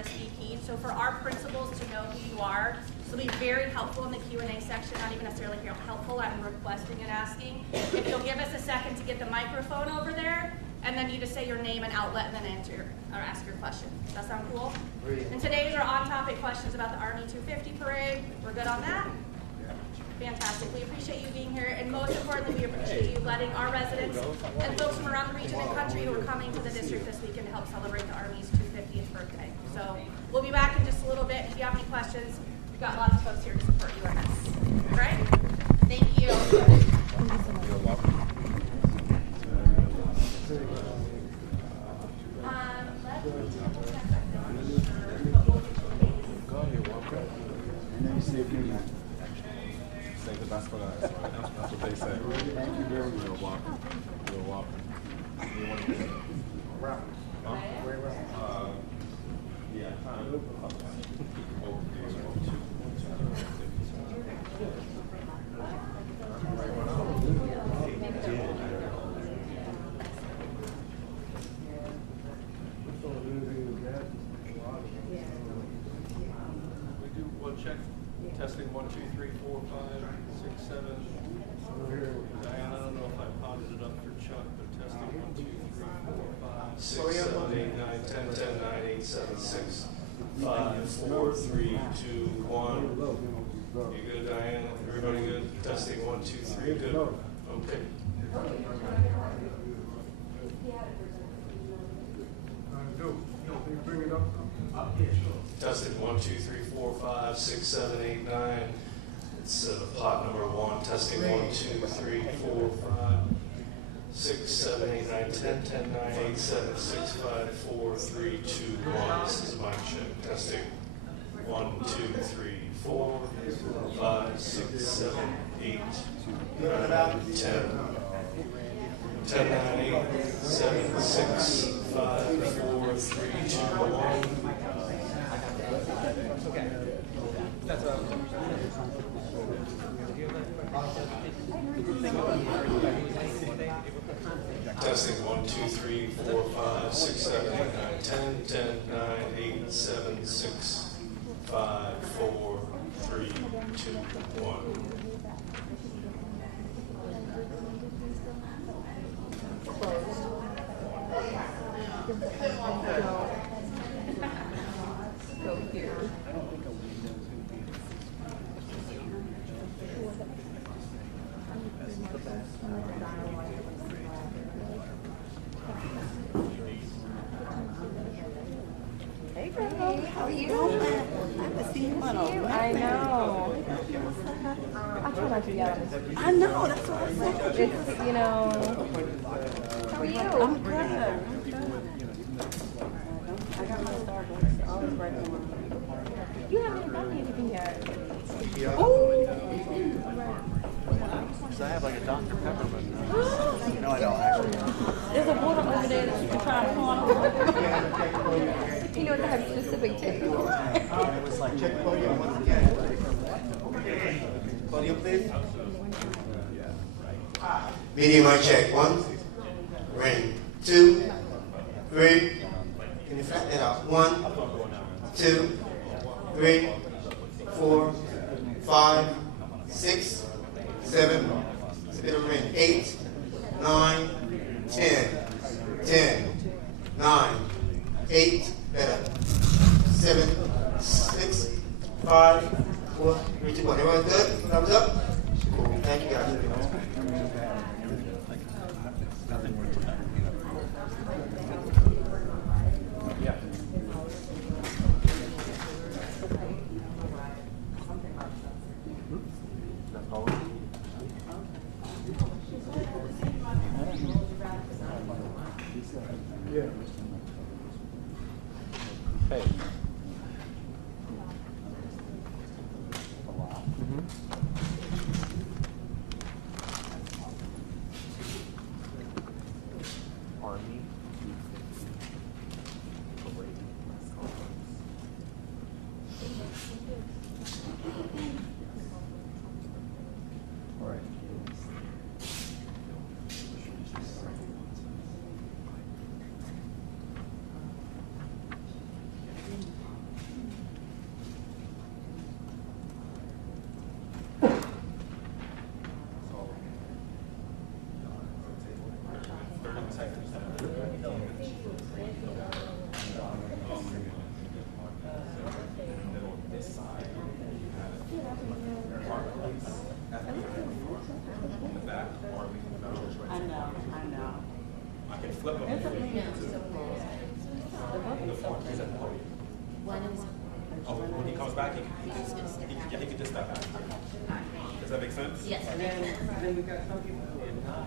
RSVP'd. So for our principals to know who you are, this will be very helpful in the Q&A section, not even necessarily helpful, I'm requesting and asking. If you'll give us a second to get the microphone over there, and then you just say your name and outlet and then ask your question. Does that sound cool? And today's are on-topic questions about the Army 250 parade. We're good on that? Fantastic. We appreciate you being here, and most importantly, we appreciate you letting our residents and folks from around the region and country who are coming to the district this weekend to help celebrate the Army's 250th birthday. So we'll be back in just a little bit. If you have any questions, we've got lots of folks here to support you on this. All right? Thank you. You're welcome. Save the best for last. That's what they say. Thank you very much. You're welcome. You're welcome. You want to do round? Huh? Yeah. Check. Testing 1, 2, 3, 4, 5, 6, 7. Diane, I don't know if I potted it up for Chuck, but testing 1, 2, 3, 4, 5, 6, 7, 8, 9, 10, 10, 9, 8, 7, 6, 5, 4, 3, 2, 1. You good, Diane? Everybody good? Testing 1, 2, 3. Good. Okay. Bring it up. Testing 1, 2, 3, 4, 5, 6, 7, 8, 9. It's pot number 1. Testing 1, 2, 3, 4, 5, 6, 7, 8, 9, 10, 10, 9, 8, 7, 6, 5, 4, 3, 2, 1. This is my check. Testing 1, 2, 3, 4, 5, 6, 7, 8, 9, 10. 10, 9, 8, 7, 6, 5, 4, 3, 2, 1. Okay. That's what I was Testing 1, 2, 3, 4, 5, 6, 7, 8, 9, 10, 10, 9, 8, 7, 6, 5, 4, 3, 2, 1. Go here. Hey girl, how are you? I haven't seen you in a while. I know. I try not to yell. I know, that's what I said. It's, you know. How are you? I'm good. I got my Starbucks. I was right on. You haven't done anything yet. Oh! So I have like a Dr. Peppermint. No, I don't actually. There's a water over there that you can try to pull on. You know, it has specific taste. It was like check podium once again. Podium, please. Medium mic check. 1, ring. 2, 3. Can you flatten it out? 1, 2, 3, 4, 5, 6, 7. It's a bit of ring. 8, 9, 10, 10, 9, 8. Better. 7, 6, 5, 4, 3, 2, 1. Everyone good? Thumbs up? Cool. Thank you guys. Hey. the form. He's at the podium. Oh, when he comes back, he can just step out. Does that make sense? Yes. And then we've got some people who are not.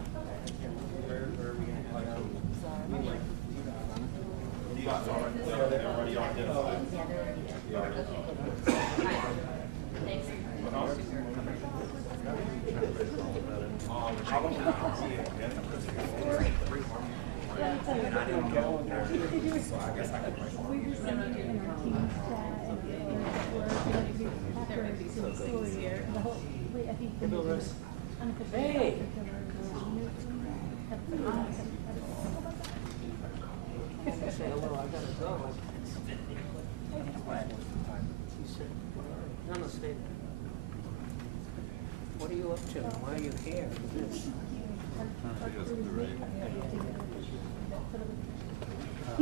Where are we going to like? That's all right. They're already identified. Yeah, they're already there. Yeah. Thanks. Hey. Say hello, I gotta go. No, stay there. What are you up to? Why are you here? I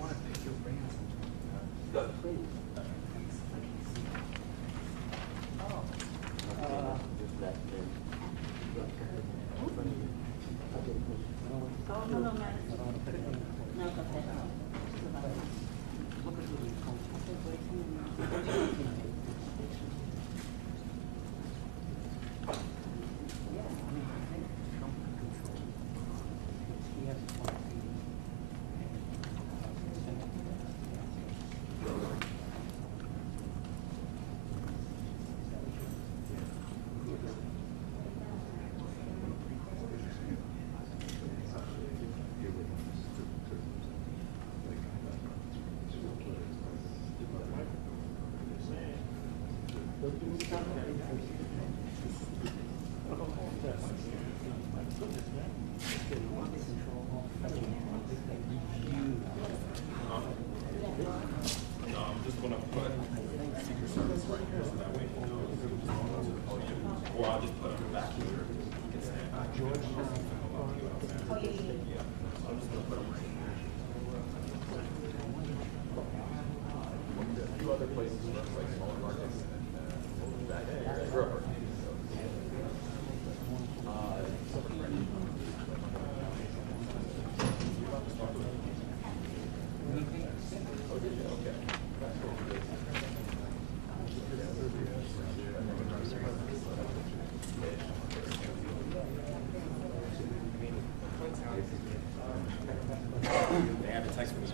want to pick your brain. They have a text from me.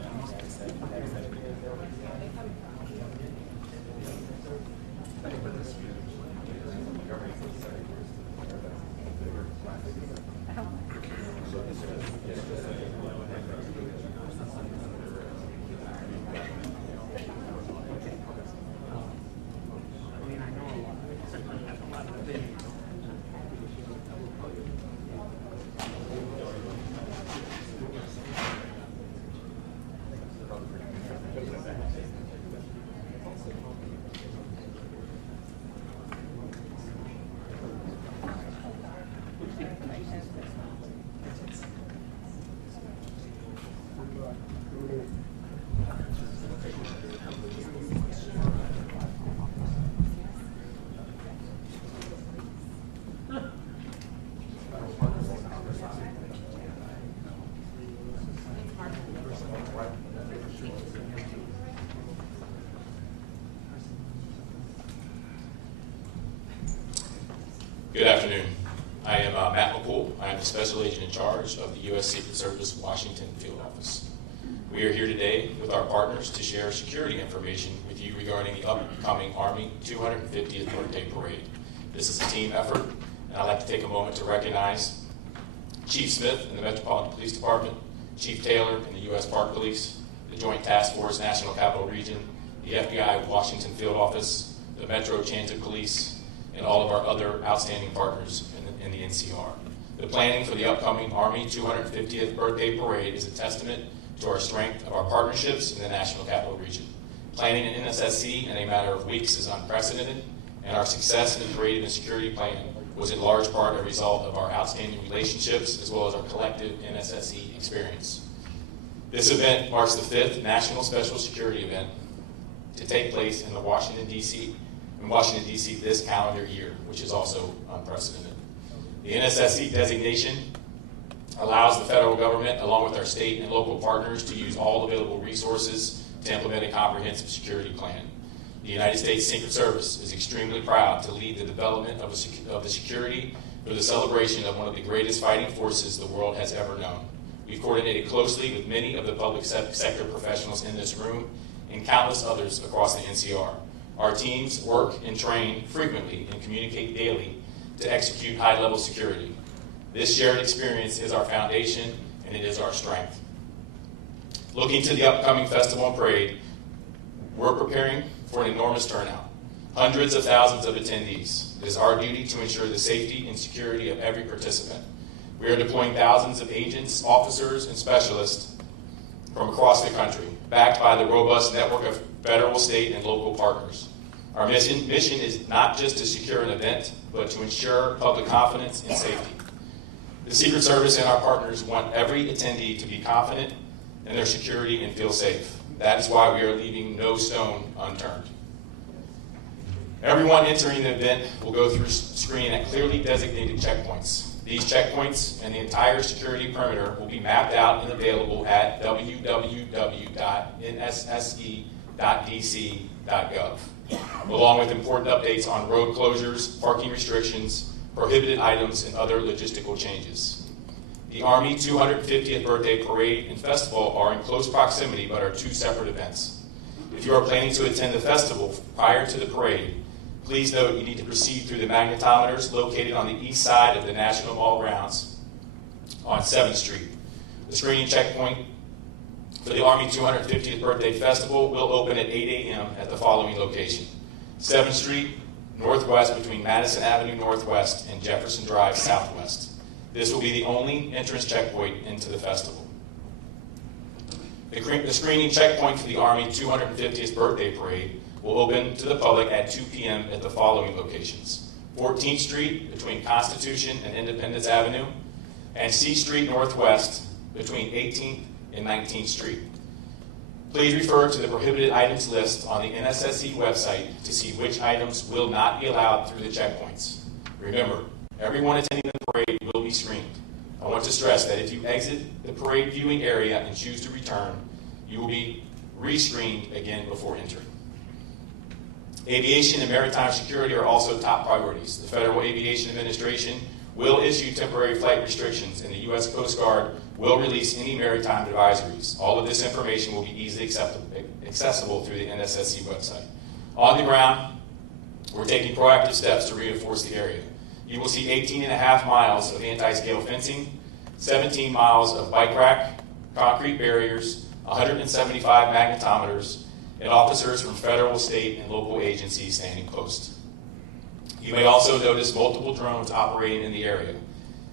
Good afternoon. I am Matt McCool. I am the Special Agent in charge of the U.S. Secret Service Washington Field Office. We are here today with our partners to share security information with you regarding the upcoming Army 250th Birthday Parade. This is a team effort, and I'd like to take a moment to recognize Chief Smith in the Metropolitan Police Department, Chief Taylor in the U.S. Park Police, the Joint Task Force National Capital Region, the FBI Washington Field Office, the Metro Transit Police, and all of our other outstanding partners in the NCR. The planning for the upcoming Army 250th Birthday Parade is a testament to our strength of our partnerships in the National Capital Region. Planning an NSSC in a matter of weeks is unprecedented, and our success in the parade and security plan was in large part a result of our outstanding relationships as well as our collective NSSC experience. This event marks the 5th National Special Security event to take place in Washington, D.C. this calendar year, which is also unprecedented. The NSSC designation allows the federal government, along with our state and local partners, to use all available resources to implement a comprehensive security plan. The United States Secret Service is extremely proud to lead the development of the security for the celebration of one of the greatest fighting forces the world has ever known. We've coordinated closely with many of the public sector professionals in this room and countless others across the NCR. Our teams work and train frequently and communicate daily to execute high-level security. This shared experience is our foundation and it is our strength. Looking to the upcoming festival and parade, we're preparing for an enormous turnout. Hundreds of thousands of attendees. It is our duty to ensure the safety and security of every participant. We are deploying thousands of agents, officers, and specialists from across the country, backed by the robust network of federal, state, and local partners. Our mission is not just to secure an event, but to ensure public confidence and safety. The Secret Service and our partners want every attendee to be confident in their security and feel safe. That is why we are leaving no stone unturned. Everyone entering the event will go through screening at clearly designated checkpoints. These checkpoints and the entire security perimeter will be mapped out and available at www.nsse.dc.gov, along with important updates on road closures, parking restrictions, prohibited items, and other logistical changes. The Army 250th Birthday Parade and Festival are in close proximity but are two separate events. If you are planning to attend the festival prior to the parade, please note you need to proceed through the magnetometers located on the east side of the National Mall grounds on 7th Street. The screening checkpoint for the Army 250th Birthday Festival will open at 8 a.m. at the following location: 7th Street Northwest between Madison Avenue Northwest and Jefferson Drive Southwest. This will be the only entrance checkpoint into the festival. The screening checkpoint for the Army 250th Birthday Parade will open to the public at 2 p.m. at the following locations: 14th Street between Constitution and Independence Avenue, and C Street Northwest between 18th and 19th Street. Please refer to the prohibited items list on the NSSE website to see which items will not be allowed through the checkpoints. Remember, everyone attending the parade will be screened. I want to stress that if you exit the parade viewing area and choose to return, you will be re-screened again before entering. Aviation and maritime security are also top priorities. The Federal Aviation Administration will issue temporary flight restrictions, and the U.S. Coast Guard will release any maritime advisories. All of this information will be easily accessible through the NSSE website. On the ground, we're taking proactive steps to reinforce the area. You will see 18.5 miles of anti-scale fencing, 17 miles of bike rack, concrete barriers, 175 magnetometers, and officers from federal, state, and local agencies standing post. You may also notice multiple drones operating in the area.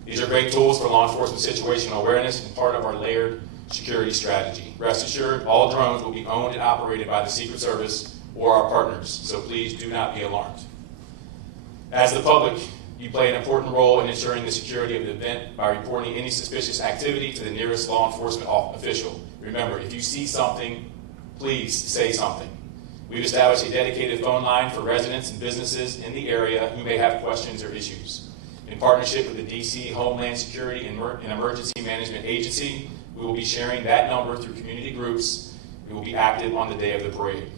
These are great tools for law enforcement situational awareness and part of our layered security strategy. Rest assured, all drones will be owned and operated by the Secret Service or our partners, so please do not be alarmed. As the public, you play an important role in ensuring the security of the event by reporting any suspicious activity to the nearest law enforcement official. Remember, if you see something, please say something. We've established a dedicated phone line for residents and businesses in the area who may have questions or issues. In partnership with the D.C. Homeland Security and Emergency Management Agency, we will be sharing that number through community groups. We will be active on the day of the parade.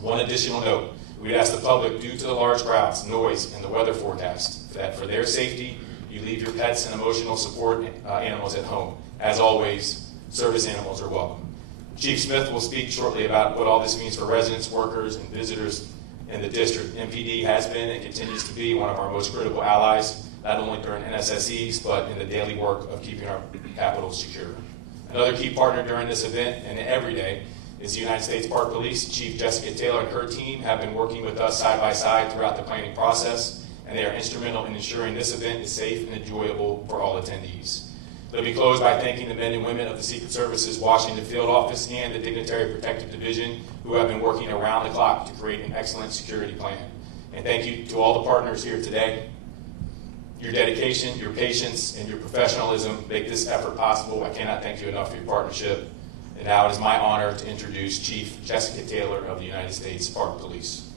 One additional note, we would ask the public, due to the large crowds, noise, and the weather forecast, that for their safety, you leave your pets and emotional support animals at home. As always, service animals are welcome. Chief Smith will speak shortly about what all this means for residents, workers, and visitors in the district. MPD has been and continues to be one of our most critical allies, not only during NSSEs, but in the daily work of keeping our capital secure. Another key partner during this event and every day is the United States Park Police. Chief Jessica Taylor and her team have been working with us side by side throughout the planning process, and they are instrumental in ensuring this event is safe and enjoyable for all attendees. Let me close by thanking the men and women of the Secret Service's Washington Field Office and the Dignitary Protective Division who have been working around the clock to create an excellent security plan. And thank you to all the partners here today. Your dedication, your patience, and your professionalism make this effort possible. I cannot thank you enough for your partnership. And now it is my honor to introduce Chief Jessica Taylor of the United States Park Police.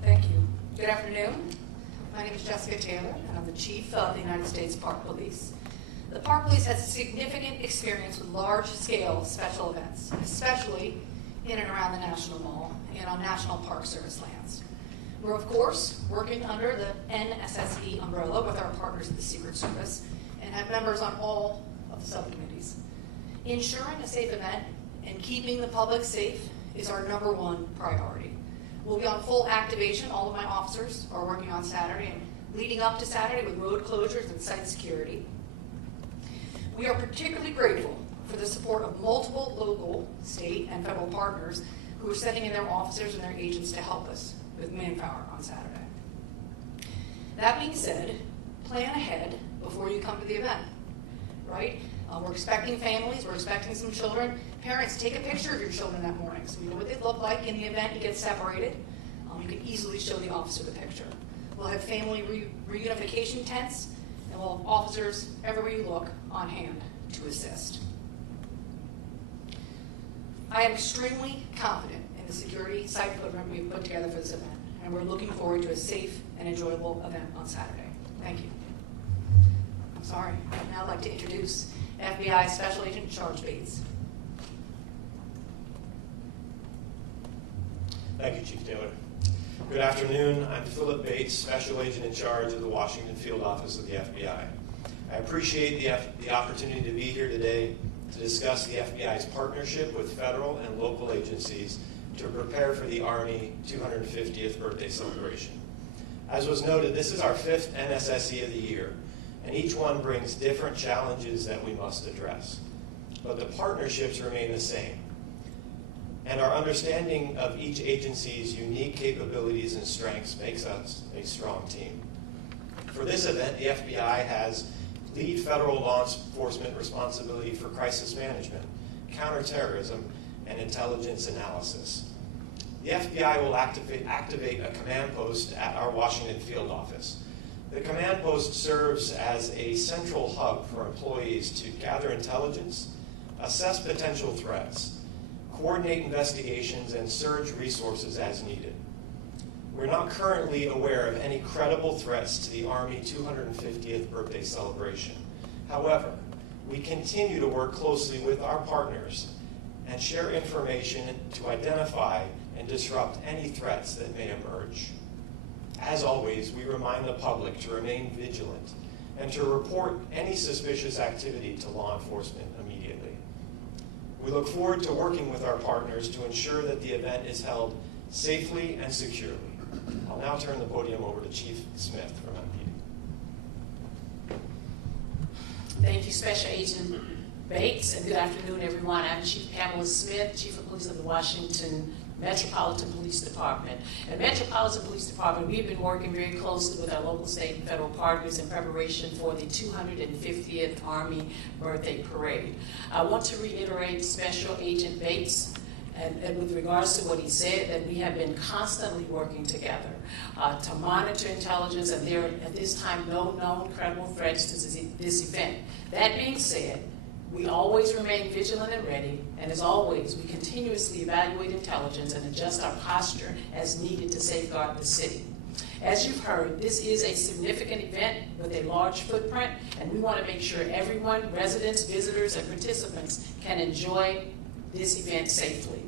Thank you. Good afternoon. My name is Jessica Taylor, and I'm the Chief of the United States Park Police. The Park Police has significant experience with large-scale special events, especially in and around the National Mall and on National Park Service lands. We're, of course, working under the NSSE umbrella with our partners at the Secret Service and have members on all of the subcommittees. Ensuring a safe event and keeping the public safe is our #1 priority. We'll be on full activation. All of my officers are working on Saturday and leading up to Saturday with road closures and site security. We are particularly grateful for the support of multiple local, state, and federal partners who are sending in their officers and their agents to help us with manpower on Saturday. That being said, plan ahead before you come to the event, right? We're expecting families, we're expecting some children. Parents, take a picture of your children that morning so we know what they look like in the event you get separated. You can easily show the officer the picture. We'll have family reunification tents, and we'll have officers, everywhere you look, on hand to assist. I am extremely confident in the security site footprint we've put together for this event, and we're looking forward to a safe and enjoyable event on Saturday. Thank you. I'm sorry. I'd now like to introduce FBI Special Agent Charge Bates. Thank you, Chief Taylor. Good afternoon. I'm Philip Bates, Special Agent in charge of the Washington Field Office of the FBI. I appreciate the opportunity to be here today to discuss the FBI's partnership with federal and local agencies to prepare for the Army 250th birthday celebration. As was noted, this is our 5th NSSE of the year, and each one brings different challenges that we must address. But the partnerships remain the same. And our understanding of each agency's unique capabilities and strengths makes us a strong team. For this event, the FBI has lead federal law enforcement responsibility for crisis management, counterterrorism, and intelligence analysis. The FBI will activate a command post at our Washington field office. The command post serves as a central hub for employees to gather intelligence, assess potential threats, coordinate investigations, and surge resources as needed. We're not currently aware of any credible threats to the Army 250th birthday celebration. However, we continue to work closely with our partners and share information to identify and disrupt any threats that may emerge. As always, we remind the public to remain vigilant and to report any suspicious activity to law enforcement immediately. We look forward to working with our partners to ensure that the event is held safely and securely. I'll now turn the podium over to Chief Smith from MPD. Thank you, Special Agent Bates, and good afternoon, everyone. I'm Chief Pamela Smith, Chief of Police of the Washington Metropolitan Police Department. At Metropolitan Police Department, we've been working very closely with our local, state, and federal partners in preparation for the 250th Army Birthday Parade. I want to reiterate Special Agent Bates and with regards to what he said, that we have been constantly working together to monitor intelligence, and there are at this time no known credible threats to this event. That being said, we always remain vigilant and ready, and as always, we continuously evaluate intelligence and adjust our posture as needed to safeguard the city. As you've heard, this is a significant event with a large footprint, and we want to make sure everyone, residents, visitors, and participants can enjoy this event safely.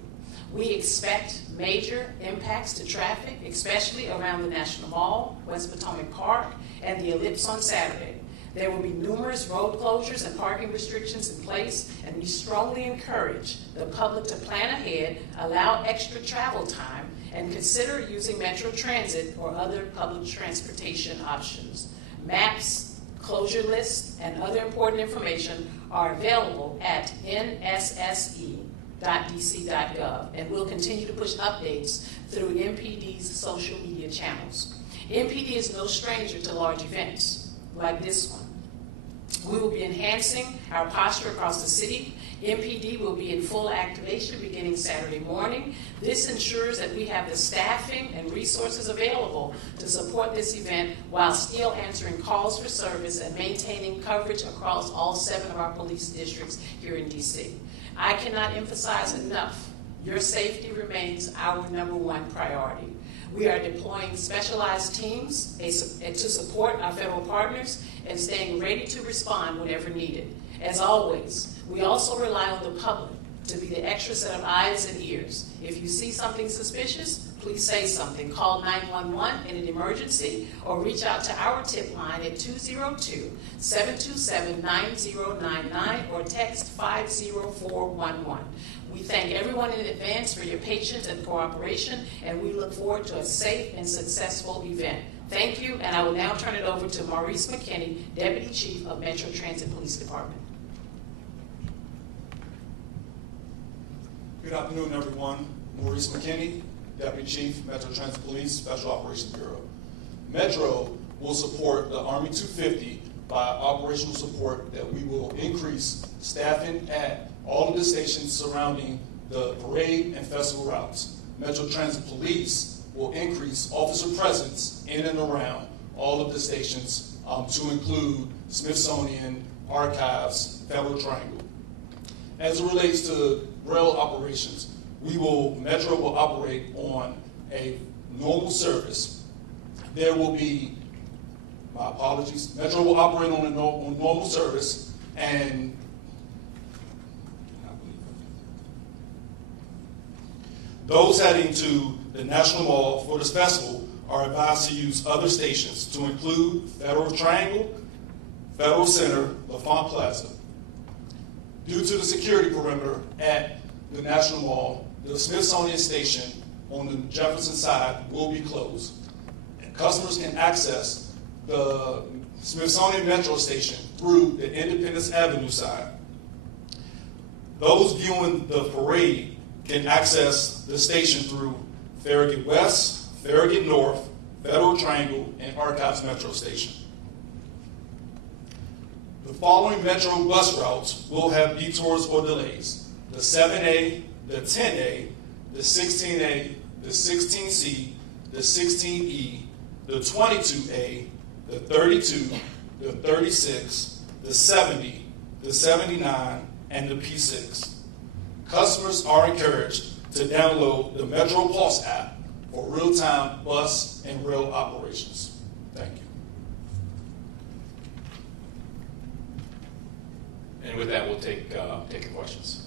We expect major impacts to traffic, especially around the National Mall, West Potomac Park, and the Ellipse on Saturday. There will be numerous road closures and parking restrictions in place, and we strongly encourage the public to plan ahead, allow extra travel time, and consider using Metro Transit or other public transportation options. Maps, closure lists, and other important information are available at nsse.dc.gov, and we'll continue to push updates through MPD's social media channels. MPD is no stranger to large events like this one. We will be enhancing our posture across the city. MPD will be in full activation beginning Saturday morning. This ensures that we have the staffing and resources available to support this event while still answering calls for service and maintaining coverage across all 7 of our police districts here in DC. I cannot emphasize enough, your safety remains our #1 priority. We are deploying specialized teams to support our federal partners and staying ready to respond whenever needed. As always, we also rely on the public to be the extra set of eyes and ears. If you see something suspicious, please say something. Call 911 in an emergency or reach out to our tip line at 202-727-9099 or text 50411. We thank everyone in advance for your patience and cooperation, and we look forward to a safe and successful event. Thank you, and I will now turn it over to Maurice McKinney, Deputy Chief of Metro Transit Police Department. Good afternoon, everyone. Maurice McKinney, Deputy Chief, Metro Transit Police, Special Operations Bureau. Metro will support the Army 250 by operational support that we will increase staffing at all of the stations surrounding the parade and festival routes. Metro Transit Police will increase officer presence in and around all of the stations to include Smithsonian, Archives, Federal Triangle. As it relates to rail operations, Metro will operate on a normal service. There will be, my apologies, Metro will operate on normal service, and those heading to the National Mall for this festival are advised to use other stations to include Federal Triangle, Federal Center, LaFont Plaza. Due to the security perimeter at the National Mall, the Smithsonian station on the Jefferson side will be closed. And customers can access the Smithsonian Metro station through the Independence Avenue side. Those viewing the parade can access the station through Farragut West, Farragut North, Federal Triangle, and Archives Metro Station. The following Metro bus routes will have detours or delays: the 7A, the 10A, the 16A, the 16C, the 16E, the 22A, the 32, the 36, the 70, the 79, and the P6. Customers are encouraged to download the Metro Pulse app for real-time bus and rail operations. Thank you. And with that, we'll take your questions.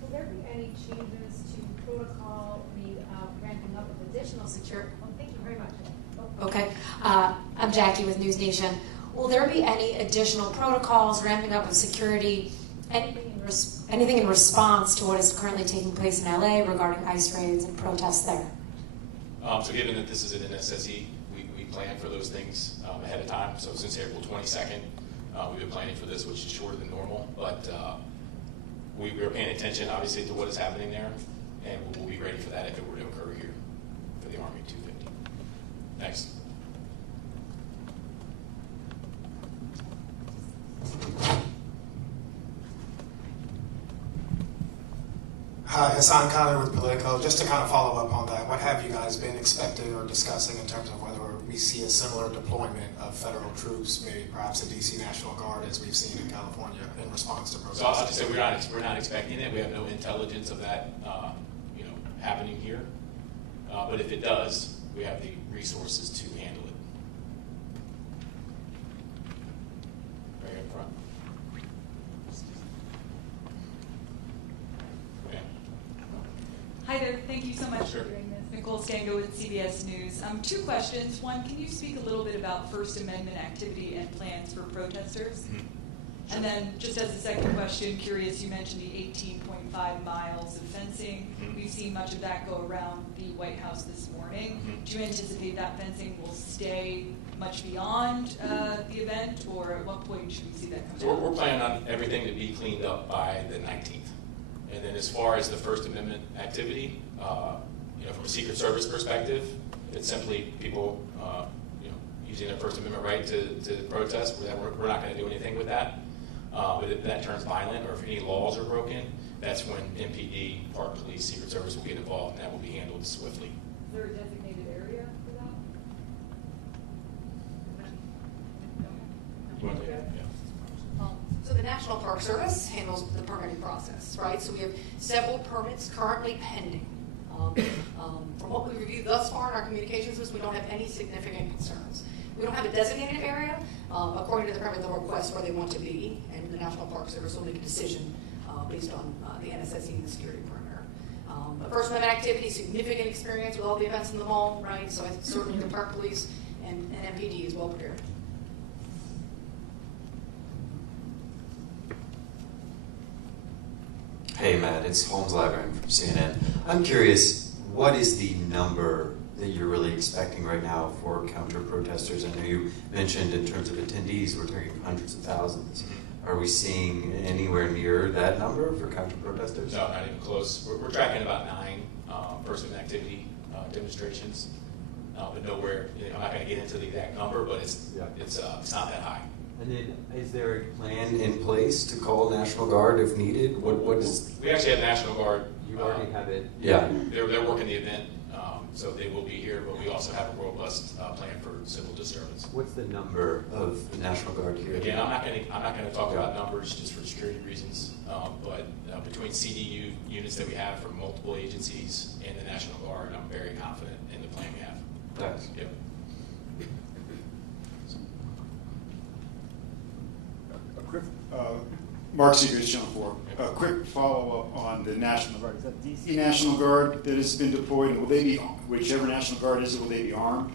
Will there be any changes to protocol, ramping up of additional security? Oh, thank you very much. Oh. Okay, I'm Jackie with News Nation. Will there be any additional protocols, ramping up of security, anything in response to what is currently taking place in LA regarding ICE raids and protests there? So given that this is an NSSE, we plan for those things ahead of time. So since April 22nd, we've been planning for this, which is shorter than normal. But we are paying attention, obviously, to what is happening there, and we'll be ready for that if it were to occur here for the Army 250. Next. Hi, Hassan Khalid with Politico. Just to kind of follow up on that, what have you guys been expecting or discussing in terms of whether we see a similar deployment of federal troops, maybe perhaps a DC National Guard as we've seen in California in response to protests? So I'll just say we're not expecting it. We have no intelligence of that happening here. But if it does, we have the resources to handle it. Right in front. Hi there, thank you so much Sure. for doing this. Nicole Stango with CBS News. Two questions. One, can you speak a little bit about First Amendment activity and plans for protesters? Mm-hmm. And then just as a second question, curious, you mentioned the 18.5 miles of fencing. Mm-hmm. We've seen much of that go around the White House this morning. Mm-hmm. Do you anticipate that fencing will stay much beyond the event, or at what point should we see that come So down? we're planning on everything to be cleaned up by the 19th. And then as far as the First Amendment activity, from a Secret Service perspective, it's simply people using their First Amendment right to protest. We're not going to do anything with that. But if that turns violent or if any laws are broken, that's when MPD, Park Police, Secret Service will get involved, and that will be handled swiftly. Is there a designated area for that? You want to- yeah. So the National Park Service handles the permitting process, right? So we have several permits currently pending From what we reviewed thus far in our communications list, we don't have any significant concerns. We don't have a designated area. According to the permit, they'll request where they want to be, and the National Park Service will make a decision based on the NSSE and the security perimeter. But First Amendment activity, significant experience with all the events in the mall, right? So certainly the Park Police and MPD is well prepared. Hey Matt, it's Holmes Labyrinth from CNN. I'm curious, what is the number that you're really expecting right now for counter-protesters? I know you mentioned in terms of attendees, we're talking hundreds of thousands. Are we seeing anywhere near that number for counter-protesters? No, not even close. We're tracking about 9 First Amendment activity demonstrations, but nowhere. I'm not going to get into the exact number, but it's not that high. And then, is there a plan in place to call National Guard if needed? What is? We actually have National Guard. You already have it. Yeah, they're working the event, so they will be here. But we also have a robust plan for civil disturbance. What's the number of the National Guard here? Again, I'm not going to talk about numbers just for security reasons. But between CDU units that we have from multiple agencies and the National Guard, I'm very confident in the plan we have. Thanks. Yep. Mark Seegers, Channel 4. A quick follow-up on the National Guard. Is that DC National Guard that has been deployed? Will they be, whichever National Guard is it, will they be armed?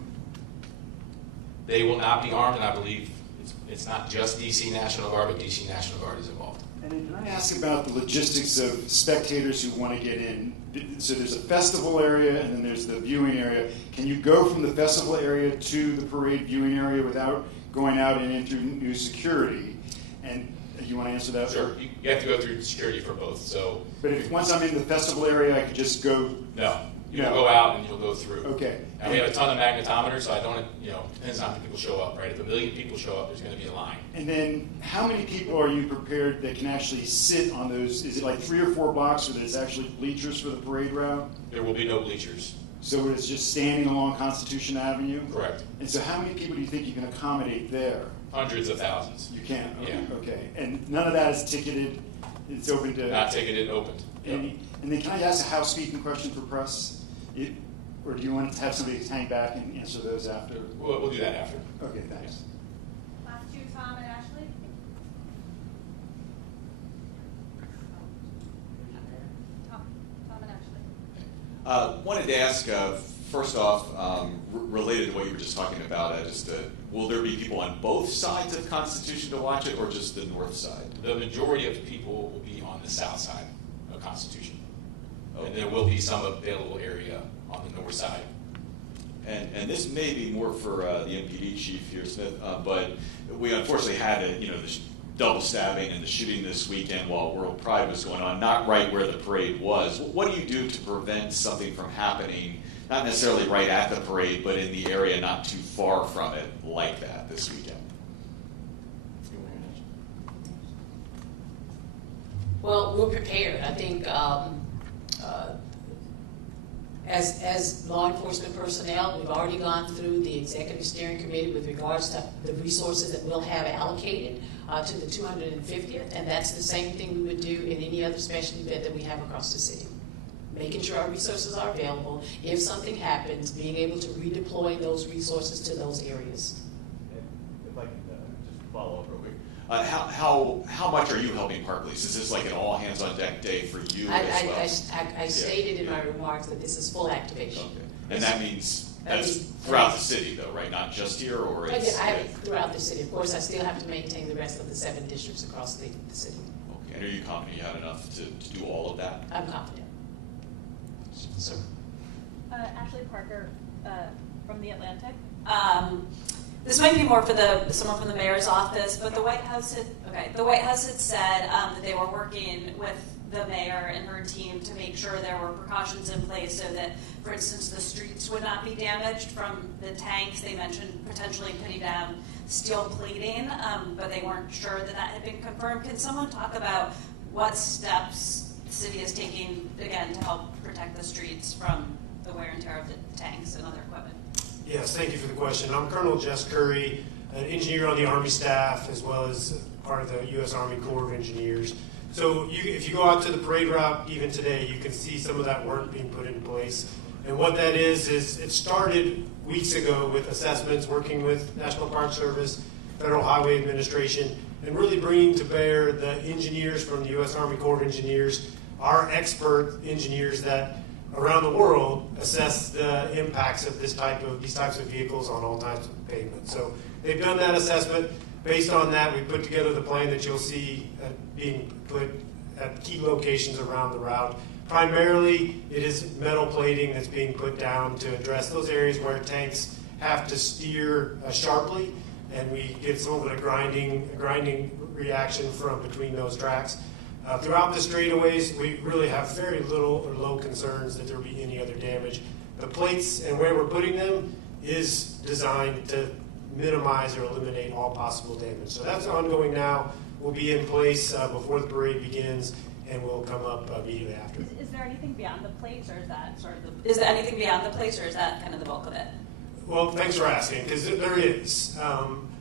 They will not be armed, and I believe it's not just DC National Guard, but DC National Guard is involved. And then can I ask about the logistics of spectators who want to get in? So there's a festival area, and then there's the viewing area. Can you go from the festival area to the parade viewing area without going out and in through new security? And you want to answer that? Sure. You have to go through security for both. So, but if once I'm in the festival area, I could just go. No, you'll go out and you'll go through. Okay. And we have a ton of magnetometers, so I don't. Depends on how many people show up, right? If 1 million people show up, there's going to be a line. And then, how many people are you prepared that can actually sit on those? Is it like 3 or 4 blocks where there's actually bleachers for the parade route? There will be no bleachers. So it's just standing along Constitution Avenue? Correct. And so, how many people do you think you can accommodate there? Hundreds of thousands. You can? Okay. Yeah. Okay. And none of that is ticketed? It's open to... Not ticketed, opened. And then can I ask a housekeeping question for press? Or do you want to have somebody hang back and answer those after? We'll do that after. Okay, thanks. Last 2, Tom and Ashley. Tom and Ashley. Wanted to ask, first off, related to what you were just talking about, will there be people on both sides of Constitution to watch it, or just the north side? The majority of people will be on the south side of Constitution. Okay. And there will be some available area on the north side. And this may be more for the MPD chief here, Smith, but we unfortunately had the double stabbing and the shooting this weekend while World Pride was going on, not right where the parade was. What do you do to prevent something from happening, not necessarily right at the parade, but in the area not too far from it like that this weekend? Well, we're prepared. I think as law enforcement personnel, we've already gone through the executive steering committee with regards to the resources that we'll have allocated to the 250th, and that's the same thing we would do in any other special event that we have across the city. Making sure our resources are available. If something happens, being able to redeploy those resources to those areas. If I can just follow up real quick. How much are you helping Park Police? Is this like an all hands on deck day for you as well? I stated in my remarks that this is full activation. Okay. And that means that's throughout the city though, right? Not just here, or it's... Throughout the city. Of course, I still have to maintain the rest of the 7 districts across the city. Okay. And are you confident you have enough to do all of that? I'm confident. Sir. Ashley Parker from The Atlantic. This might be more for someone from the mayor's office, but the White House had said that they were working with the mayor and her team to make sure there were precautions in place so that, for instance, the streets would not be damaged from the tanks. They mentioned potentially putting down steel plating, but they weren't sure that had been confirmed. Can someone talk about what steps the city is taking, again, to help protect the streets from the wear and tear of the tanks and other equipment? Yes, thank you for the question. I'm Colonel Jess Curry, an engineer on the Army staff, as well as part of the U.S. Army Corps of Engineers. So if you go out to the parade route even today, you can see some of that work being put in place. And what that is it started weeks ago with assessments, working with National Park Service, Federal Highway Administration, and really bringing to bear the engineers from the U.S. Army Corps of Engineers, our expert engineers that around the world assess the impacts of these types of vehicles on all types of pavement. So they've done that assessment. Based on that, we put together the plan that you'll see being put at key locations around the route. Primarily, it is metal plating that's being put down to address those areas where tanks have to steer sharply, and we get some of the grinding reaction from between those tracks. Throughout the straightaways, we really have very little or low concerns that there will be any other damage. The plates and where we're putting them is designed to minimize or eliminate all possible damage. So that's ongoing now. Will be in place before the parade begins, and will come up immediately after. Is there anything beyond the plates, or is that sort of the? Is there anything beyond the plates, or is that kind of the bulk of it? Well, thanks for asking, because there is.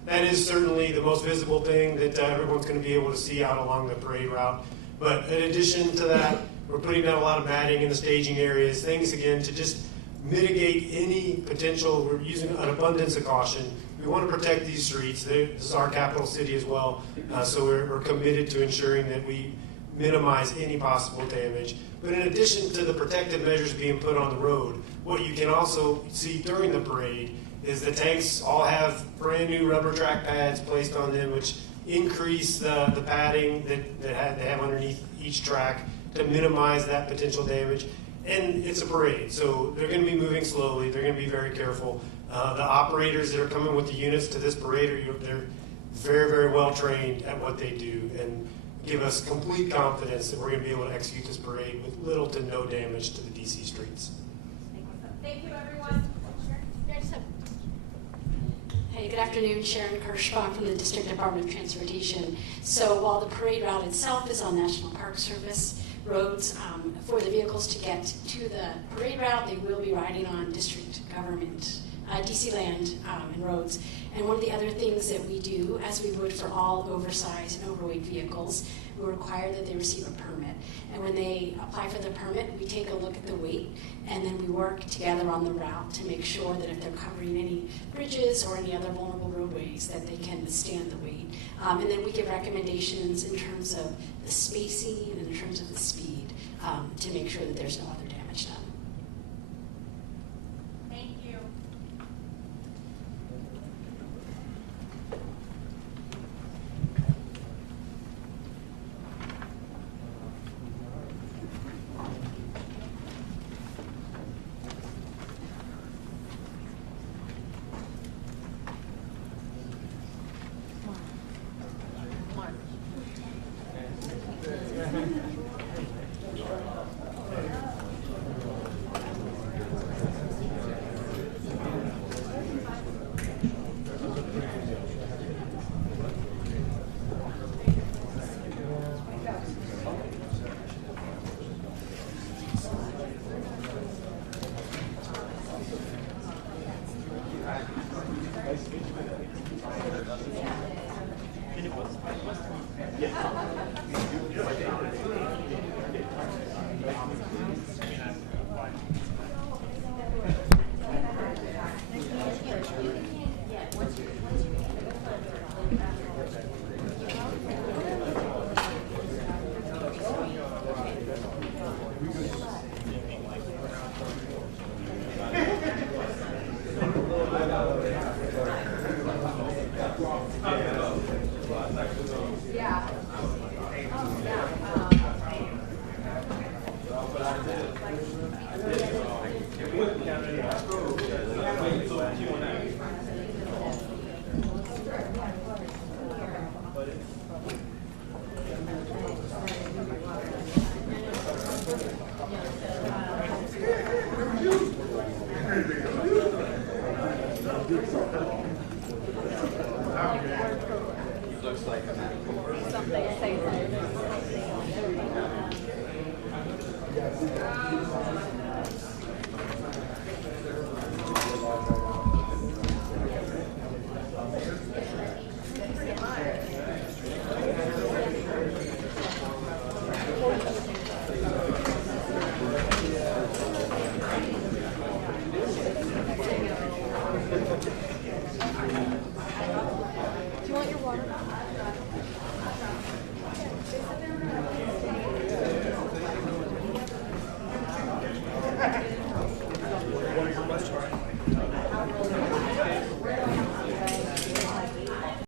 That is certainly the most visible thing that everyone's going to be able to see out along the parade route. But in addition to that, we're putting down a lot of matting in the staging areas, things again to just mitigate any potential. We're using an abundance of caution. We want to protect these streets. This is our capital city as well, so we're committed to ensuring that we minimize any possible damage. But in addition to the protective measures being put on the road, what you can also see during the parade is the tanks all have brand new rubber track pads placed on them, which increase the padding that they have underneath each track to minimize that potential damage. And it's a parade, so they're going to be moving slowly. They're going to be very careful. The operators that are coming with the units to this parade, they're very, very well trained at what they do, and give us complete confidence that we're going to be able to execute this parade with little to no damage to the DC streets. Thank you, everyone. Hey, good afternoon. Sharon Kirschbaum from the District Department of Transportation. So while the parade route itself is on National Park Service roads, for the vehicles to get to the parade route, they will be riding on district government, DC land and roads. And one of the other things that we do, as we would for all oversized and overweight vehicles, we require that they receive a permit. And when they apply for the permit, we take a look at the weight, and then we work together on the route to make sure that if they're covering any bridges or any other vulnerable roadways, that they can withstand the weight. And then we give recommendations in terms of the spacing and in terms of the speed to make sure that there's no other damage done. Thank you. Something safe.